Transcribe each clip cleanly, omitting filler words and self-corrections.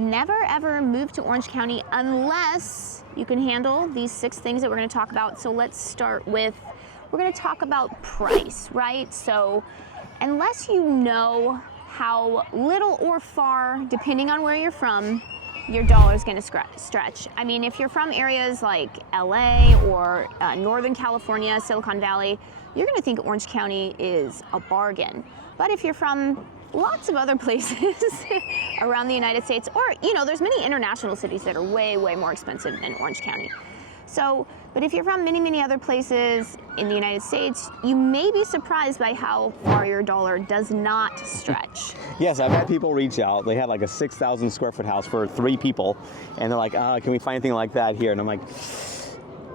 never ever move to Orange County unless you can handle these 6 things that we're going to talk about. So let's start with, we're going to talk about price, right? So unless you know how little or far, depending on where you're from, your dollar is going to stretch. I mean, if you're from areas like LA or Northern California, Silicon Valley, you're going to think Orange County is a bargain. But if you're from lots of other places around the United States, or, you know, there's many international cities that are way, way more expensive than Orange County. So, but if you're from many, many other places in the United States, you may be surprised by how far your dollar does not stretch. Yes, I've had people reach out. They had like a 6,000 square foot house for 3 people, and they're like, can we find anything like that here? And I'm like,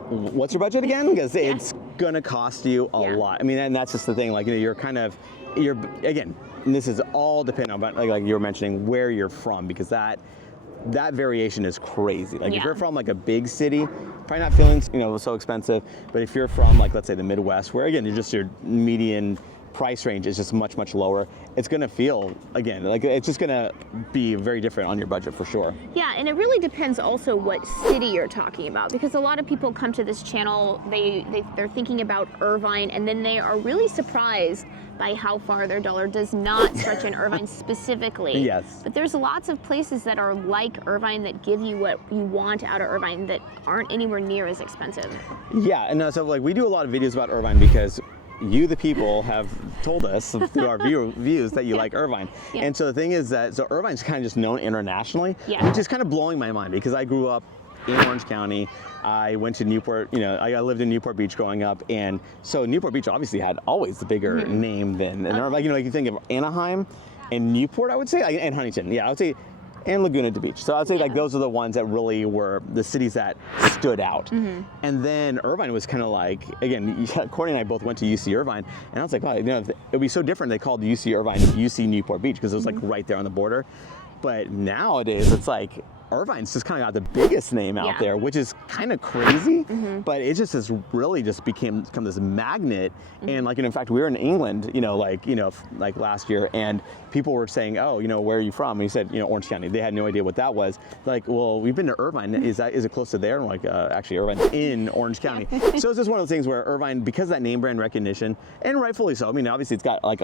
what's your budget again? Because it's gonna cost you a lot. I mean, and that's just the thing. Like, you know, you're again, and this is all dependent on, like you were mentioning, where you're from, because that variation is crazy. Like if you're from like a big city, probably not feeling, you know, so expensive. But if you're from like, let's say the Midwest, where again, your median price range is just much, much lower, it's gonna feel, again, like it's just gonna be very different on your budget for sure. Yeah, and it really depends also what city you're talking about, because a lot of people come to this channel, they're thinking about Irvine, and then they are really surprised by how far their dollar does not stretch in Irvine specifically. Yes. But there's lots of places that are like Irvine that give you what you want out of Irvine that aren't anywhere near as expensive. Yeah, and so like we do a lot of videos about Irvine because you, the people, have told us through our views that you like Irvine. And so the thing is that, so Irvine's kind of just known internationally, which is kind of blowing my mind because I grew up in Orange County. I went to Newport, you know, I lived in Newport Beach growing up, and so Newport Beach obviously had always the bigger name than, and like, you know, like you think of Anaheim and Newport, I would say, and Huntington, I would say, and Laguna Beach. So I'd say like those are the ones that really were the cities that stood out. And then Irvine was kind of like, again, Courtney and I both went to UC Irvine, and I was like, wow, you know, it would be so different. They called UC Irvine UC Newport Beach because it was like right there on the border. But nowadays it's like, Irvine's just kind of got the biggest name out there, which is kind of crazy, but it just has really just become this magnet. And like, in fact, we were in England, like last year, and people were saying, oh, where are you from? And he said, Orange County. They had no idea what that was. Like, well, we've been to Irvine. Is it close to there? And like, actually, Irvine's in Orange County. So it's just one of those things where Irvine, because of that name brand recognition, and rightfully so. I mean, obviously, it's got like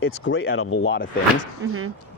it's great out of a lot of things,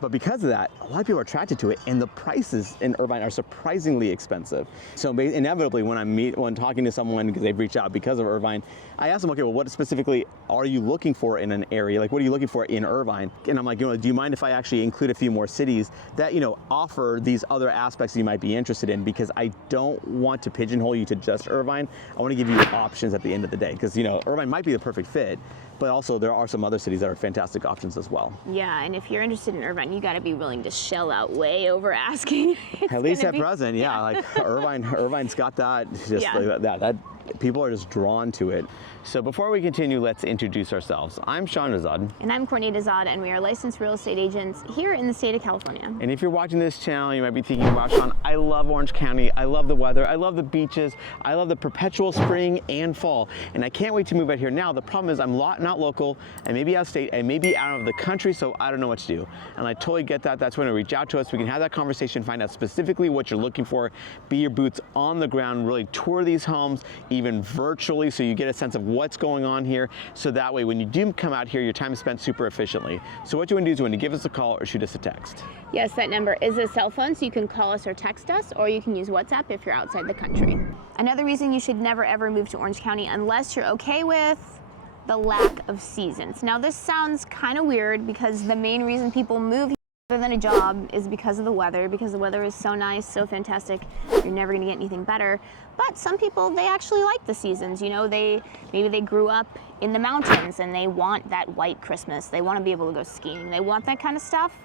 but because of that, a lot of people are attracted to it, and the prices in Irvine are surprisingly expensive. So inevitably, when talking to someone, because they've reached out because of Irvine, I ask them, okay, well, what specifically are you looking for in an area? Like, what are you looking for in Irvine? And I'm like, do you mind if I actually include a few more cities that, offer these other aspects you might be interested in? Because I don't want to pigeonhole you to just Irvine. I want to give you options at the end of the day, because, Irvine might be the perfect fit, but also there are some other cities that are fantastic options as well. Yeah, and if you're interested in Irvine, you got to be willing to shell out way over asking. At least at present, like Irvine's got that, just like that people are just drawn to it. So before we continue, let's introduce ourselves. I'm Sean Dezahd. And I'm Courtney Dezahd, and we are licensed real estate agents here in the state of California. And if you're watching this channel, you might be thinking, wow, Sean, I love Orange County. I love the weather. I love the beaches. I love the perpetual spring and fall. And I can't wait to move out here now. The problem is I'm not local. I may be out of state. I may be out of the country, so I don't know what to do. And I totally get that. That's when you reach out to us. We can have that conversation, find out specifically what you're looking for, be your boots on the ground, really tour these homes, even virtually, so you get a sense of what's going on here. So that way, when you do come out here, your time is spent super efficiently. So what you want to do is you want to give us a call or shoot us a text. Yes, that number is a cell phone, so you can call us or text us, or you can use WhatsApp if you're outside the country. Another reason you should never ever move to Orange County unless you're okay with the lack of seasons. Now this sounds kind of weird because the main reason people move other than a job is because of the weather, because the weather is so nice, so fantastic, you're never going to get anything better. But some people, they actually like the seasons. Maybe they grew up in the mountains and they want that white Christmas. They want to be able to go skiing. They want that kind of stuff.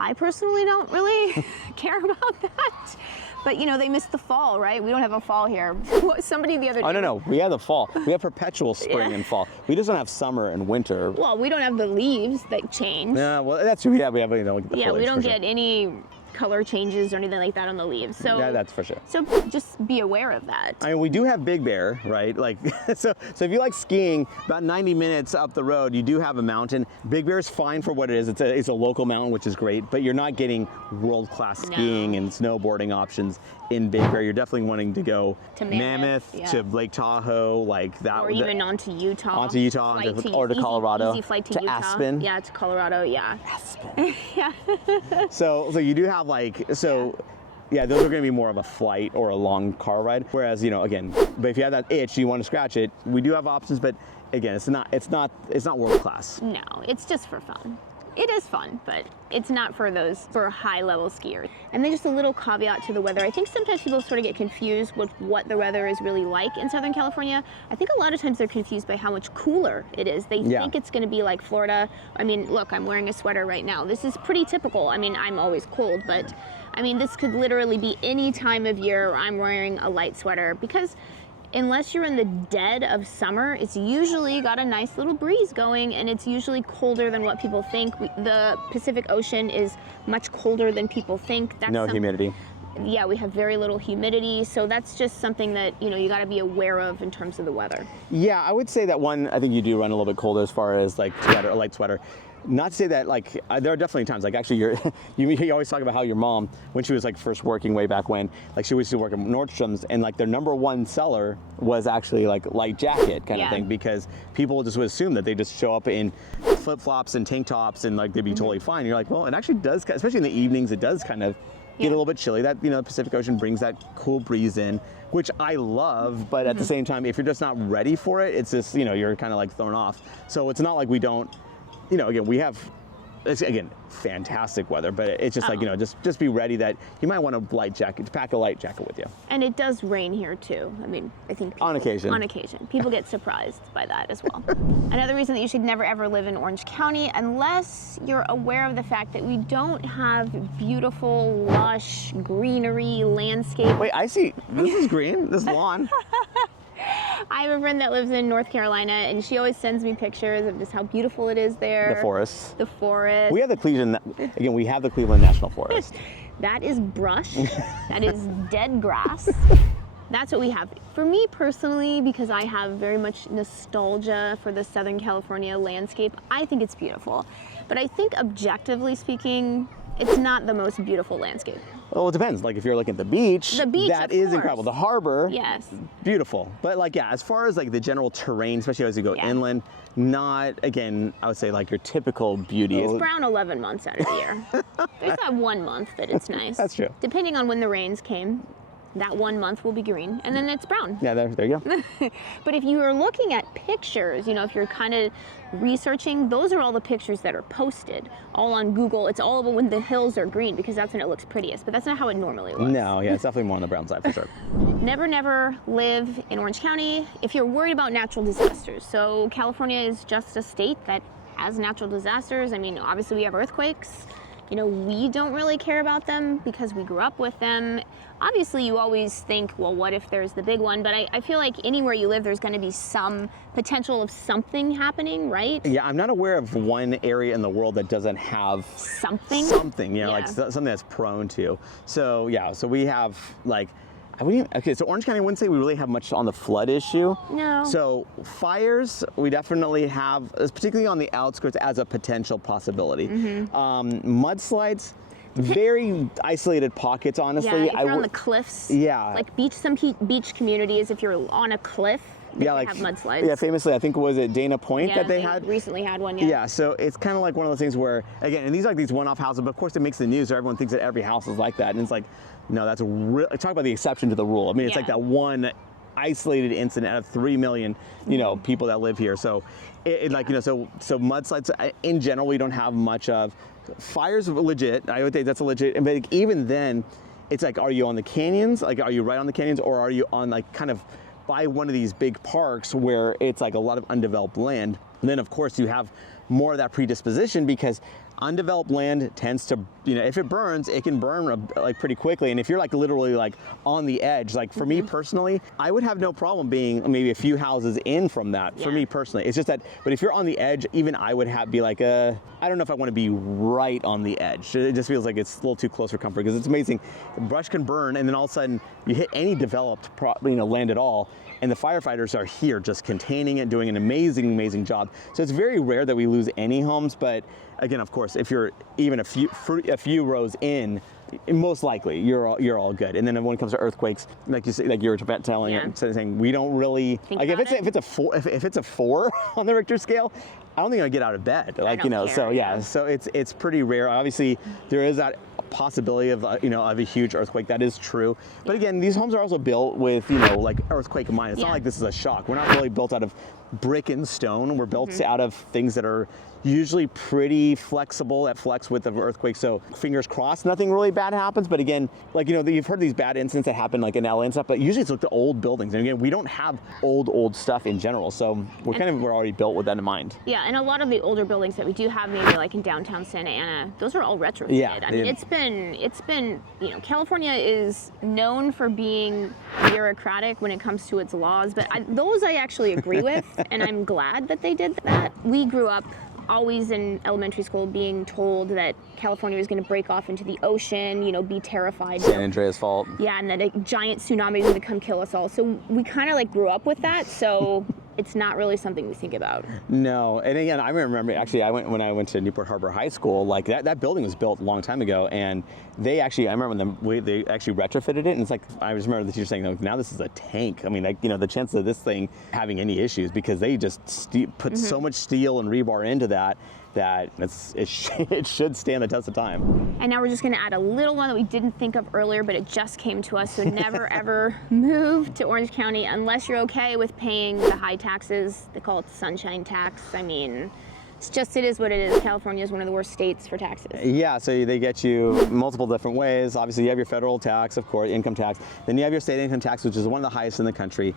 I personally don't really care about that. But they miss the fall, right? We don't have a fall here. Somebody the other day. Oh, no, we have the fall. We have perpetual spring and fall. We just don't have summer and winter. Well, we don't have the leaves that change. Yeah, well, that's true. Yeah, we have, we don't get any color changes or anything like that on the leaves. So yeah, that's for sure. So just be aware of that. I mean, we do have Big Bear, right? Like, so if you like skiing, about 90 minutes up the road, you do have a mountain. Big Bear is fine for what it is. It's a local mountain, which is great, but you're not getting world-class skiing and snowboarding options in Big Bear. You're definitely wanting to go to Mammoth, to Lake Tahoe, like that. Or even onto Utah. Onto Utah, or to Colorado. Easy flight to Utah. Aspen. Yeah, to Colorado, yeah. Aspen. Yeah. So you do have like, yeah, those are going to be more of a flight or a long car ride. Whereas, you know, again, but if you have that itch, you want to scratch it, we do have options, but again, it's not world class. No, it's just for fun. It is fun, but it's not for high level skiers. And then just a little caveat to the weather. I think sometimes people sort of get confused with what the weather is really like in Southern California. I think a lot of times they're confused by how much cooler it is. They think it's going to be like Florida. I mean, look, I'm wearing a sweater right now. This is pretty typical. I mean, I'm always cold, but I mean, this could literally be any time of year I'm wearing a light sweater, because unless you're in the dead of summer, it's usually got a nice little breeze going, and it's usually colder than what people think. The Pacific Ocean is much colder than people think. No humidity. Yeah, we have very little humidity, so that's just something that, you know, you got to be aware of in terms of the weather. Yeah, I would say that I think you do run a little bit colder as far as like a light sweater. Not to say that, like, there are definitely times, like, actually, you always talk about how your mom, when she was, like, first working way back when, like, she used to work at Nordstrom's, and, like, their #1 seller was actually, like, light jacket kind of thing, because people just would assume that they just show up in flip-flops and tank tops, and, like, they'd be totally fine. You're like, well, it actually does, especially in the evenings, it does kind of get a little bit chilly. That, you know, the Pacific Ocean brings that cool breeze in, which I love, but at the same time, if you're just not ready for it, it's just, you know, you're kind of, like, thrown off. So it's not like we don't, you know, again, we have, it's, again, fantastic weather, but it's just like, you know, just be ready that you might want to pack a light jacket with you. And it does rain here too. I mean, I think on occasion. People get surprised by that as well. Another reason that you should never ever live in Orange County, unless you're aware of the fact that we don't have beautiful, lush greenery landscape. Wait, I see, this is green, this lawn. I have a friend that lives in North Carolina, and she always sends me pictures of just how beautiful it is there. The forests. The forest. We have the Cleveland National Forest. That is brush. That is dead grass. That's what we have. For me personally, because I have very much nostalgia for the Southern California landscape, I think it's beautiful. But I think objectively speaking, it's not the most beautiful landscape. Well, it depends. Like if you're looking at the beach, that is incredible. The harbor, yes, beautiful. But like, yeah, as far as like the general terrain, especially as you go inland, not, again, I would say like your typical beauty. It's brown 11 months out of the year. There's that 1 month that it's nice. That's true. Depending on when the rains came, that 1 month will be green, and then it's brown. Yeah, there you go. But if you are looking at pictures, you know, if you're kind of researching, those are all the pictures that are posted, all on Google. It's all of when the hills are green, because that's when it looks prettiest, but that's not how it normally looks. No, yeah, it's definitely more on the brown side for sure. Never live in Orange County if you're worried about natural disasters. So California is just a state that has natural disasters. I mean, obviously we have earthquakes. You know, we don't really care about them because we grew up with them. Obviously, you always think, well, what if there's the big one? But I feel like anywhere you live, there's going to be some potential of something happening, right? Yeah, I'm not aware of one area in the world that doesn't have something, you know, like something that's prone to. So, yeah, so we have like, okay, so Orange County, I wouldn't say we really have much on the flood issue. No. So fires, we definitely have, particularly on the outskirts, as a potential possibility. Mudslides, very isolated pockets, honestly. Yeah, if you're on the cliffs. Yeah. Like some beach communities, if you're on a cliff, they have mudslides. Yeah, famously, I think, was it Dana Point that they had? Recently had one, Yeah, so it's kind of like one of those things where, again, and these are like these one-off houses, but of course it makes the news, so everyone thinks that every house is like that, and it's like, no, that's talk about the exception to the rule. I mean, it's like that one isolated incident out of 3 million, you know, people that live here. So, like, you know, so mudslides in general, we don't have much of. Fires are legit. I would think that's a legit. But like, even then, it's like, are you on the canyons? Like, are you right on the canyons, or are you on like kind of by one of these big parks where it's like a lot of undeveloped land? And then of course you have more of that predisposition because undeveloped land tends to, if it burns, it can burn like pretty quickly. And if you're like literally like on the edge, like for me personally, I would have no problem being maybe a few houses in from that. For me personally, it's just that. But if you're on the edge, even I would be like, I don't know if I want to be right on the edge. It just feels like it's a little too close for comfort, because it's amazing. The brush can burn, and then all of a sudden you hit any developed land at all, and the firefighters are here just containing it, doing an amazing job. So it's very rare that we lose any homes, but again, of course, if you're even a few rows in, most likely you're all good. And then when it comes to earthquakes, like you were saying, we don't really like if it's a 4 on the Richter scale, I don't think I'd get out of bed. Like, so it's pretty rare. Obviously, there is that possibility of of a huge earthquake. That is true. But again, these homes are also built with like earthquake in mind. It's not like this is a shock. We're not really built out of brick and stone. We're built out of things that are usually pretty flexible, that flex with the earthquake. So fingers crossed, nothing really bad happens. But again, like, you've heard these bad incidents that happen like in LA and stuff, but usually it's like the old buildings. And again, we don't have old stuff in general. So we're already built with that in mind. Yeah, and a lot of the older buildings that we do have, maybe like in downtown Santa Ana, those are all retrofitted. Yeah, I mean, it's been, California is known for being bureaucratic when it comes to its laws, but those I actually agree with, and I'm glad that they did that. We grew up always in elementary school being told that California was going to break off into the ocean, be terrified. San Andreas Fault. Yeah, and that a giant tsunami was going to come kill us all. So we kind of like grew up with that. So it's not really something we think about. No, and again, I remember actually when I went to Newport Harbor High School, like that building was built a long time ago, and I remember they actually retrofitted it, and it's like, I just remember the teacher saying, now this is a tank. I mean, like, the chance of this thing having any issues, because they just put so much steel and rebar into that it should stand the test of time. And now we're just going to add a little one that we didn't think of earlier, but it just came to us. So never ever move to Orange County unless you're okay with paying the high taxes. They call it the sunshine tax. I mean, it is what it is. California is one of the worst states for taxes. Yeah, so they get you multiple different ways. Obviously, you have your federal tax, of course, income tax. Then you have your state income tax, which is one of the highest in the country.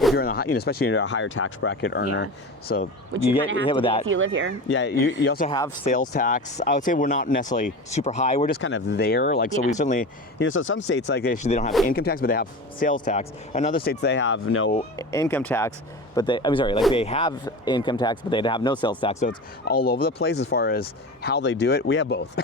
If you're in especially if you're a higher tax bracket earner. So which you get hit with that if you live here. Yeah, you also have sales tax. I would say we're not necessarily super high. We're just kind of there. Like, so we certainly, so some states, like, they don't have income tax, but they have sales tax. In other states, they have no income tax, but they have income tax, but they have no sales tax. So it's all over the place as far as how they do it. We have both.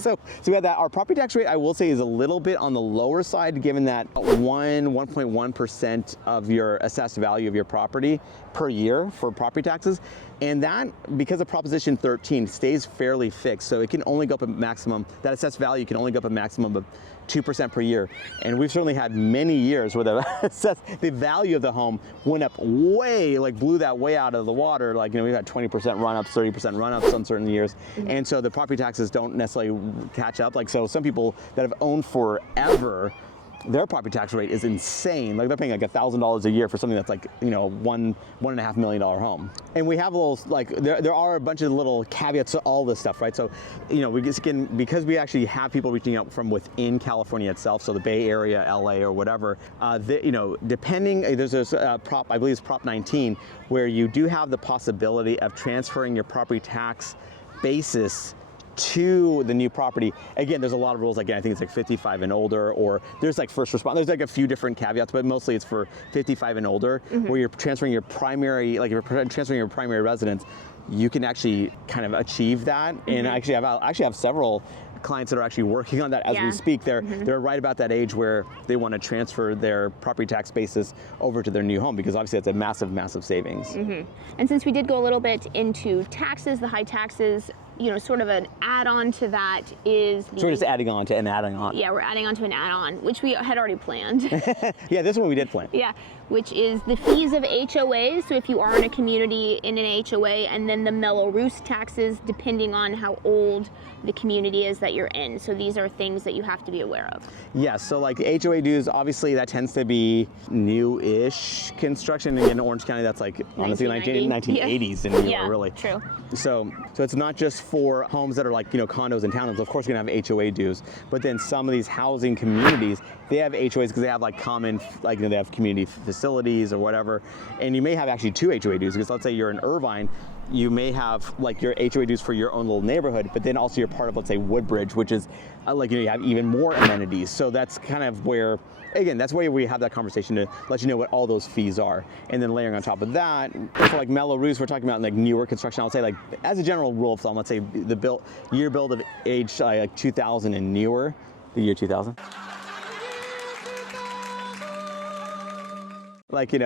So we have that. Our property tax rate, I will say, is a little bit on the lower side, given that 1.1% of your assessed value of your property per year for property taxes. And that, because of Proposition 13, stays fairly fixed. So it can only go up a maximum, that assessed value can only go up a maximum of 2% per year. And we've certainly had many years where the value of the home went up blew that way out of the water. Like, we've had 20% run-ups, 30% run-ups on certain years. And so the property taxes don't necessarily catch up. Like, so some people that have owned forever, their property tax rate is insane. Like, they're paying like $1,000 a year for something that's like, $1.5 million home. And we have a little, like, there are a bunch of little caveats to all this stuff, right? So, because we actually have people reaching out from within California itself, so the Bay Area, LA, or whatever, depending, there's this prop, I believe it's Prop 19, where you do have the possibility of transferring your property tax basis to the new property. Again, there's a lot of rules. Again, I think it's like 55 and older, or there's like first responder. There's like a few different caveats, but mostly it's for 55 and older, where you're transferring your primary, like if you're transferring your primary residence, you can actually kind of achieve that. And I actually have several clients that are actually working on that as we speak. They're right about that age where they want to transfer their property tax basis over to their new home, because obviously that's a massive savings. And since we did go a little bit into taxes, the high taxes, sort of an add-on to that is so we're just adding on to an add-on. Yeah, we're adding on to an add-on, which we had already planned. Yeah, this one we did plan. Yeah, which is the fees of HOAs. So if you are in a community in an HOA, and then the Mello-Roos taxes, depending on how old the community is that you're in. So these are things that you have to be aware of. Yeah, so like HOA dues, obviously that tends to be new-ish construction. In Orange County, that's like honestly 1980s in New York, really. True. So it's not just for homes that are like, condos and townhomes, of course you're gonna have HOA dues. But then some of these housing communities, they have HOAs because they have like common, like they have community facilities or whatever. And you may have actually 2 HOA dues, because let's say you're in Irvine, you may have like your HOA dues for your own little neighborhood, but then also you're part of, let's say, Woodbridge, which is you have even more amenities. So that's kind of where, again, that's where we have that conversation to let you know what all those fees are. And then layering on top of that, for like Mello-Roos, we're talking about like newer construction. I'll say, like, as a general rule of thumb, let's say the year build of age like 2000 and newer, the year 2000.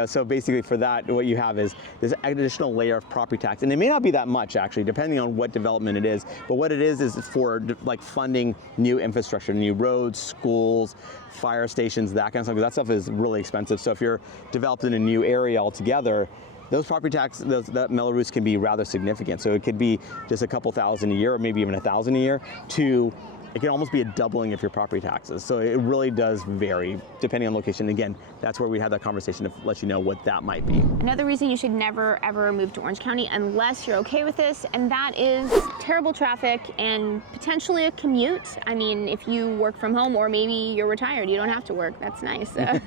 So basically for that, what you have is this additional layer of property tax. And it may not be that much, actually, depending on what development it is. But what it is for like funding new infrastructure, new roads, schools, fire stations, that kind of stuff. Because that stuff is really expensive. So if you're developed in a new area altogether, those property tax, that Mello-Roos can be rather significant. So it could be just a couple thousand a year, or maybe even $1,000 a year, to it can almost be a doubling of your property taxes. So it really does vary depending on location. Again, that's where we had that conversation to let you know what that might be. Another reason you should never ever move to Orange County unless you're okay with this, and that is terrible traffic and potentially a commute. I mean, if you work from home, or maybe you're retired, you don't have to work. That's nice. Then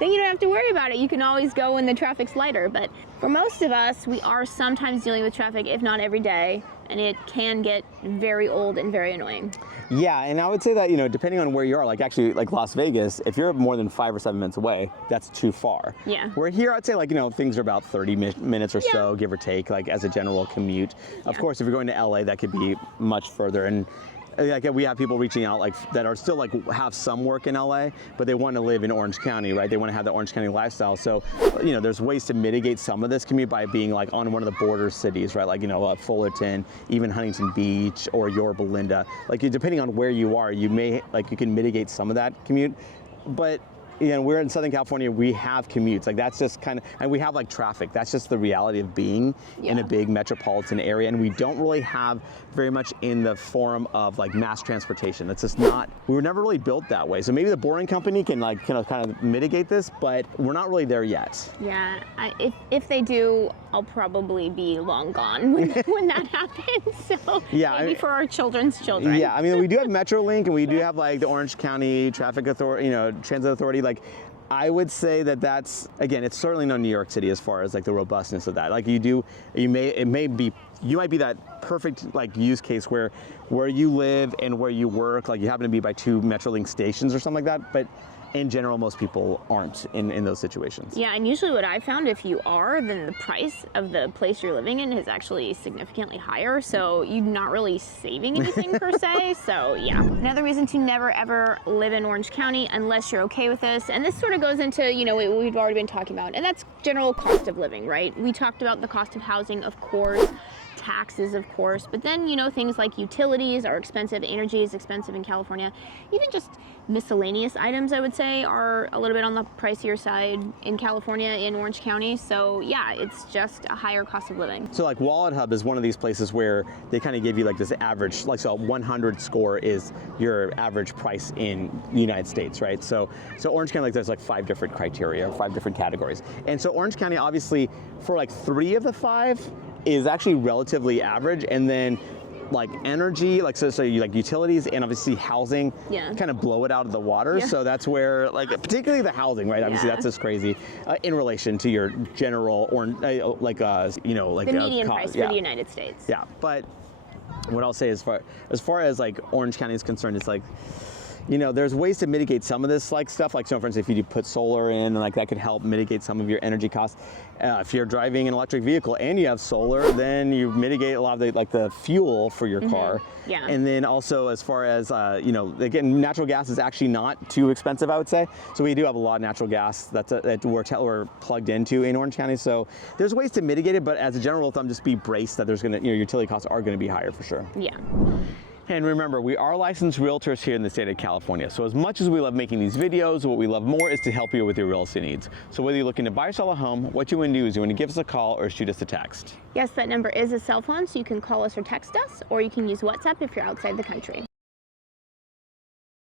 you don't have to worry about it. You can always go when the traffic's lighter. But for most of us, we are sometimes dealing with traffic, if not every day, and it can get very old and very annoying. Yeah, and I would say that, depending on where you are, like actually like Las Vegas, if you're more than 5 or 7 minutes away, that's too far. Yeah. Where here, I'd say things are about 30 minutes or so, give or take, like as a general commute. Of course, if you're going to LA, that could be much further. And like we have people reaching out that are still have some work in LA, but they want to live in Orange County, right? They want to have the Orange County lifestyle. So, there's ways to mitigate some of this commute by being like on one of the border cities, right? Like, Fullerton, even Huntington Beach or Yorba Linda. Like, depending on where you are, you can mitigate some of that commute. But we're in Southern California, we have commutes. Like, that's just and we have like traffic. That's just the reality of being in a big metropolitan area. And we don't really have very much in the form of like mass transportation. That's just not, we were never really built that way. So maybe the boring company can kind of mitigate this, but we're not really there yet. Yeah, if they do, I'll probably be long gone when that happens. So yeah, maybe for our children's children. Yeah, I mean, we do have MetroLink, and we do have like the Orange County Traffic Authority, Transit Authority. Like, I would say that's, again, it's certainly not New York City as far as like the robustness of that. Like you might be that perfect like use case where you live and where you work, like you happen to be by 2 MetroLink stations or something like that. But in general, most people aren't in those situations. Yeah, and usually what I found, if you are, then the price of the place you're living in is actually significantly higher, so you're not really saving anything per se. So yeah, another reason to never ever live in Orange County unless you're okay with this, and this sort of goes into what we've already been talking about, and that's general cost of living, right? We talked about the cost of housing, of course, taxes, of course, but then things like utilities are expensive, energy is expensive in California, even just miscellaneous items, I would say, are a little bit on the pricier side in California, in Orange County. So yeah, it's just a higher cost of living. So like Wallet Hub is one of these places where they kind of give you like this average, like, so a 100 score is your average price in the United States, right? So Orange County, like, there's like 5 different criteria, 5 different categories. And so Orange County, obviously, for like 3 of the 5 is actually relatively average, and then like energy, like so you like utilities and obviously housing, kind of blow it out of the water. Yeah. So that's where, like, particularly the housing, right? Obviously, that's just crazy in relation to your general or the median price for the United States. Yeah, but what I'll say as far as like Orange County is concerned, it's like, there's ways to mitigate some of this like stuff. Like, so for instance, if you put solar in, like that could help mitigate some of your energy costs. If you're driving an electric vehicle and you have solar, then you mitigate a lot of the fuel for your car. Yeah. And then also as far as, again, natural gas is actually not too expensive, I would say. So we do have a lot of natural gas that we're plugged into in Orange County. So there's ways to mitigate it, but as a general rule of thumb, just be braced that there's utility costs are gonna be higher for sure. Yeah. And remember, we are licensed realtors here in the state of California. So as much as we love making these videos, what we love more is to help you with your real estate needs. So whether you're looking to buy or sell a home, what you want to do is you want to give us a call or shoot us a text. Yes, that number is a cell phone, so you can call us or text us, or you can use WhatsApp if you're outside the country.